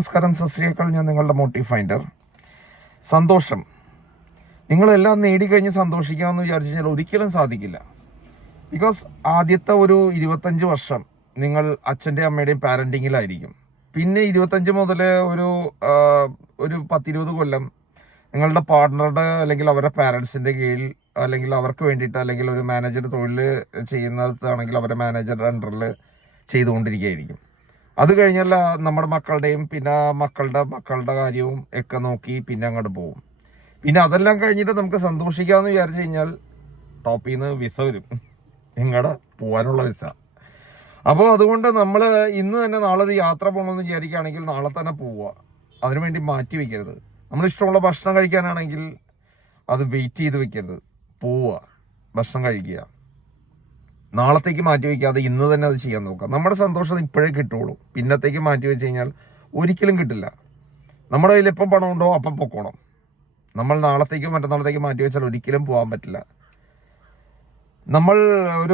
നമസ്കാരം, സസ്രിയക്കൾ. ഞാൻ നിങ്ങളുടെ മോട്ടീവ് ഫൈൻഡർ. സന്തോഷം, നിങ്ങളെല്ലാം നേടിക്കഴിഞ്ഞ് സന്തോഷിക്കാമെന്ന് വിചാരിച്ചു കഴിഞ്ഞാൽ ഒരിക്കലും സാധിക്കില്ല. ബിക്കോസ് ആദ്യത്തെ ഒരു 25 വർഷം നിങ്ങൾ അച്ഛൻ്റെയും അമ്മയുടെയും പാരൻറ്റിങ്ങിലായിരിക്കും. പിന്നെ 25 മുതൽ ഒരു 10-20 കൊല്ലം നിങ്ങളുടെ പാർട്ട്ണറുടെ അല്ലെങ്കിൽ അവരുടെ പാരൻസിൻ്റെ കീഴിൽ, അല്ലെങ്കിൽ അവർക്ക് വേണ്ടിയിട്ട്, അല്ലെങ്കിൽ ഒരു മാനേജർ തൊഴിൽ ചെയ്യുന്നിടത്താണെങ്കിൽ അവരുടെ മാനേജറുടെ അണ്ടറിൽ ചെയ്തുകൊണ്ടിരിക്കുകയായിരിക്കും. അത് കഴിഞ്ഞല്ല നമ്മുടെ മക്കളുടെയും പിന്നെ മക്കളുടെ കാര്യവും ഒക്കെ നോക്കി പിന്നെ അങ്ങോട്ട് പോകും. പിന്നെ അതെല്ലാം കഴിഞ്ഞിട്ട് നമുക്ക് സന്തോഷിക്കാമെന്ന് വിചാരിച്ചു കഴിഞ്ഞാൽ ടോപ്പിൽ നിന്ന് വിസ വരും, ഇങ്ങോട്ട് പോകാനുള്ള വിസ. അപ്പോൾ അതുകൊണ്ട് നമ്മൾ ഇന്ന് തന്നെ നാളെ ഒരു യാത്ര പോകണമെന്ന് വിചാരിക്കുകയാണെങ്കിൽ നാളെ തന്നെ പോവുക. അതിനുവേണ്ടി മാറ്റി വയ്ക്കരുത്. നമ്മളിഷ്ടമുള്ള ഭക്ഷണം കഴിക്കാനാണെങ്കിൽ അത് വെയിറ്റ് ചെയ്ത് വെക്കരുത്, പോവുക, ഭക്ഷണം കഴിക്കുക. നാളത്തേക്ക് മാറ്റി വയ്ക്കാതെ ഇന്ന് തന്നെ അത് ചെയ്യാൻ നോക്കുക. നമ്മുടെ സന്തോഷം ഇപ്പോഴേ കിട്ടുള്ളൂ. പിന്നത്തേക്ക് മാറ്റി വെച്ച് കഴിഞ്ഞാൽ ഒരിക്കലും കിട്ടില്ല. നമ്മുടെ കയ്യിൽ എപ്പം പണം ഉണ്ടോ അപ്പം പൊക്കോണം. നമ്മൾ നാളത്തേക്കും മറ്റന്നാളത്തേക്ക് മാറ്റി വെച്ചാൽ ഒരിക്കലും പോകാൻ പറ്റില്ല. നമ്മൾ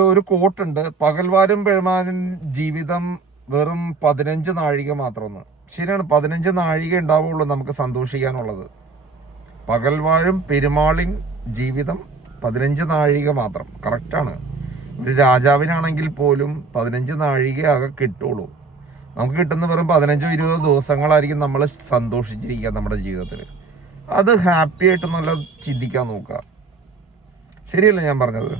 ഒരു കോട്ടുണ്ട്, പകൽവാരും പെരുമാനും ജീവിതം വെറും 15 നാഴിക മാത്രമെന്ന്. ശരിയാണ്, 15 നാഴിക ഉണ്ടാവുള്ളൂ നമുക്ക് സന്തോഷിക്കാനുള്ളത്. പകൽവാഴും പെരുമാളിൻ ജീവിതം 15 നാഴിക മാത്രം. കറക്റ്റാണ്. ഒരു രാജാവിനാണെങ്കിൽ പോലും 15 നാഴിക ആകെ കിട്ടുള്ളൂ. നമുക്ക് കിട്ടുന്ന വെറും 15-20 ദിവസങ്ങളായിരിക്കും നമ്മൾ സന്തോഷിച്ചിരിക്കുക നമ്മുടെ ജീവിതത്തിൽ. അത് ഹാപ്പി ആയിട്ട് നല്ല ചിന്തിക്കാൻ നോക്കുക. ശരിയല്ലേ ഞാൻ പറഞ്ഞത്?